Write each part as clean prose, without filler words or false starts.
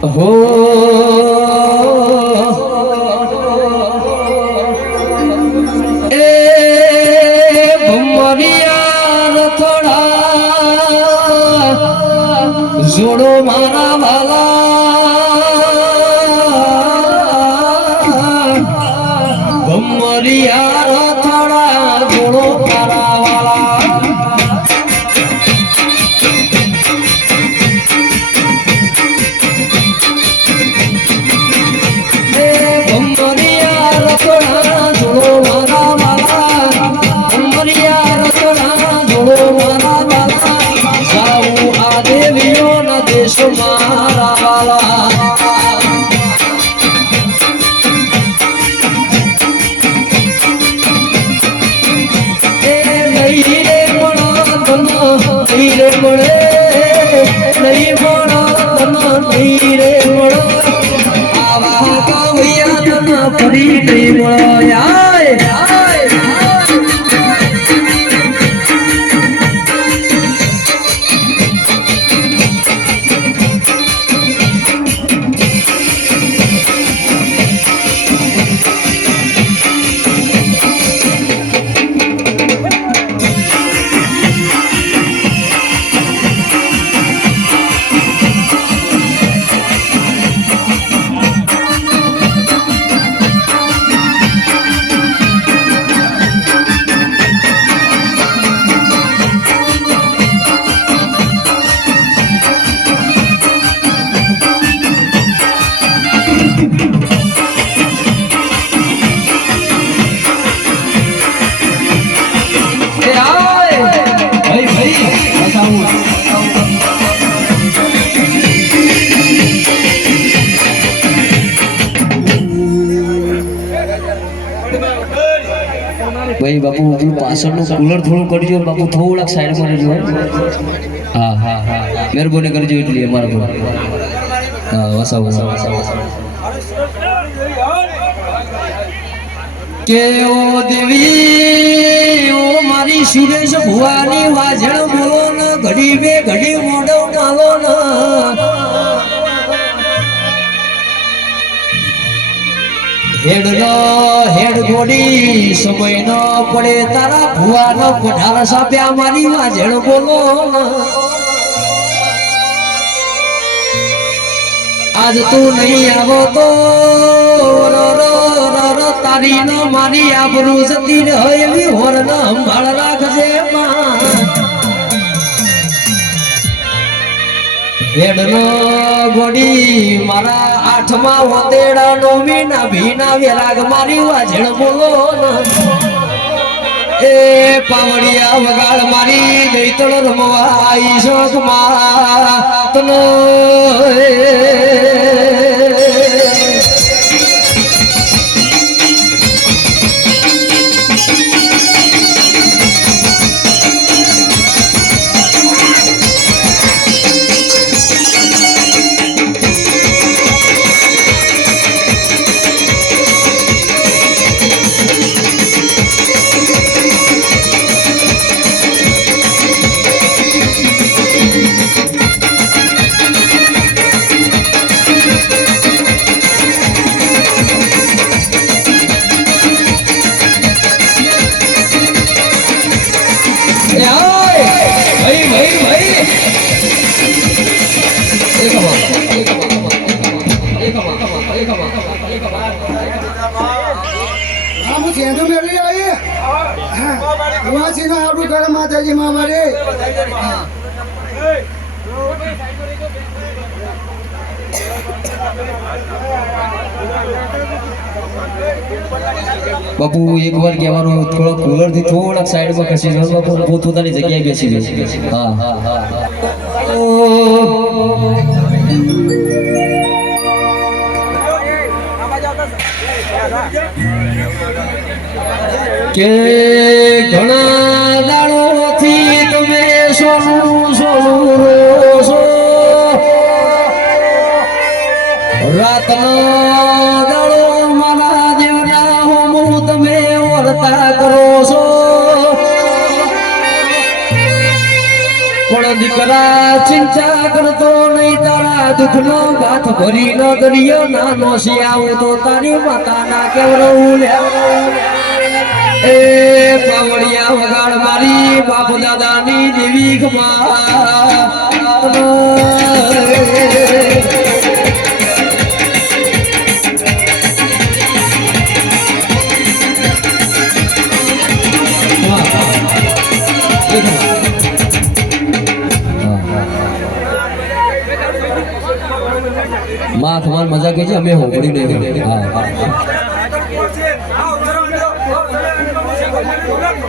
હો એ ભમરિયા થોડા જોડો મારા વાલા ભમરિયા થોડા જોડો મારા વાલા મારા વાલા એ નહીં રે પણ નહીં રે મળે નહીં પણ નહીં રે મળો આવા કવિયા તન ફરી નહીં મળો યાય ભાઈ બાપુ પેલું પાછળનું કુલર થોડું કરજો બાપુ થોડાક સાઈડમાં રહેજો હા હા હા મહેરબાની કરજો એટલી અમારા પર હા વસાવ કે ઓ દેવી ઓ મારી સુરેશ ભુવાની વાજણ બોલો ને ઘડી બે ઘડી મોઢો માલો ને હેડનો હેડ ગોડી સમય ન પડે તારા ભુવાનો પઢાર સાપ્યા મારી વાજણ બોલો આજ તું નહીં આવો તો તારી ન મારી આબરૂ જતી ને એવી હોર ન સંભાળ રાખજે હેડનો ગોડી મારા આઠમા વતેડા નો મીના ભીના વેરાગ મારી વાજણ બોલો એ પાવડિયા વગાડ મારી દૈતળ રમવા આઈ શોક માં તનો માતાજી માં મારે બાપુ એક વાર કહેવાનું થોડો કુલર થી થોડાક સાઈડમાં ખસી જાવ બાપુ પોતપોતાની જગ્યાએ બેસી બેસી હા હા હા કે ઘણા દાડોથી તમે સોનું સોનું રોશો રાતનો દાડો મારા દેવના હોમું તમે વર્તા કરો છો પણ પણ દીકરા ચિંતા કરતો નહીં તારા દુઃખનો ગાથ ભરીનો દરિયો નાનો છે આવું તો તારી માતાના કેવડું એ પાવડિયા વગાડ મારી બાપ દાદાની દેવી માં તમારી મજા કે છે અમે હોંભળી નહીં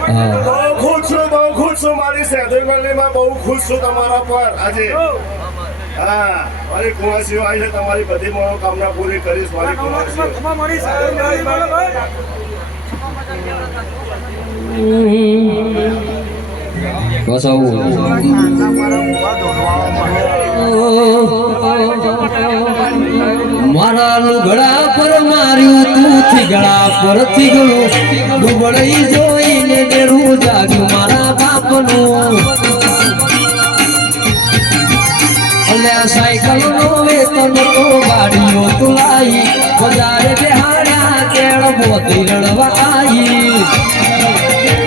હા બહુ ખુશ છું મારી સહેદોઈ મેળીમાં બહુ ખુશ છું તમારા પર આજે હા મારી કુંવાસીઓ આવી છે તમારી બધી મનોકામના પૂરી કરીશ મારી કુંવાસીઓ મારા લુગડા પર માર્યું તું થીગડા પર થીગડું ડુબળી જોઈને ડેરું જાગ્યું મારા બાપનું અલ્યા સાયકલ નો વેતન તો ગાડીઓ તુલાઈ બજારે બેહાડ્યા કેળ મોતી રડવા આઈ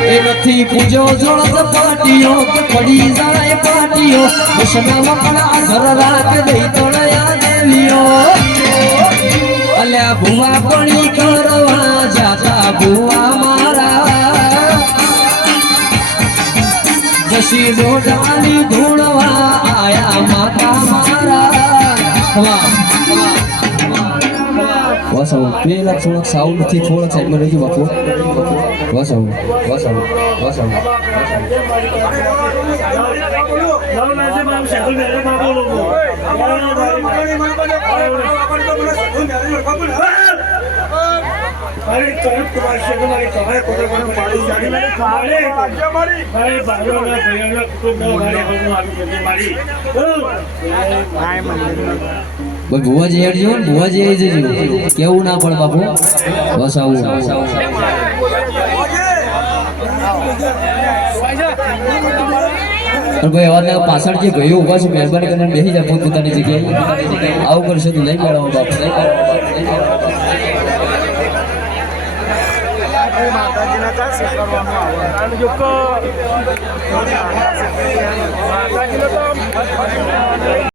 એ નથી પૂજો જોડત પાટીઓ કે પડી જાય પાટીઓ મુસના મકડા ઘર રાખ દઈ તળયા દેવીઓ અલ્યા ભુવા પણી કરવા જાતા ભુવા મારા જસી મોઢાની ધૂણવા આયા માતા મારા વાસાઉ પેલા થોડાક સાઉન્ડ નથી થોડાક સાઈડમાં રહેજો બાપુ વાસાઉ ભુવાજી હેડજો ભુવાજી આવી જજો કેવું ના પડે બાપુ બસ આવું પણ ભાઈ અવાજ પાછળ જે ભાઈઓ ઉભા છે મહેરબાની કરીને બેસી જાય પોતપોતાની જગ્યાએ આવું કરશો તો નહીં મેળવો બાપુ માતાજીના દર્શન કરવાનું આવે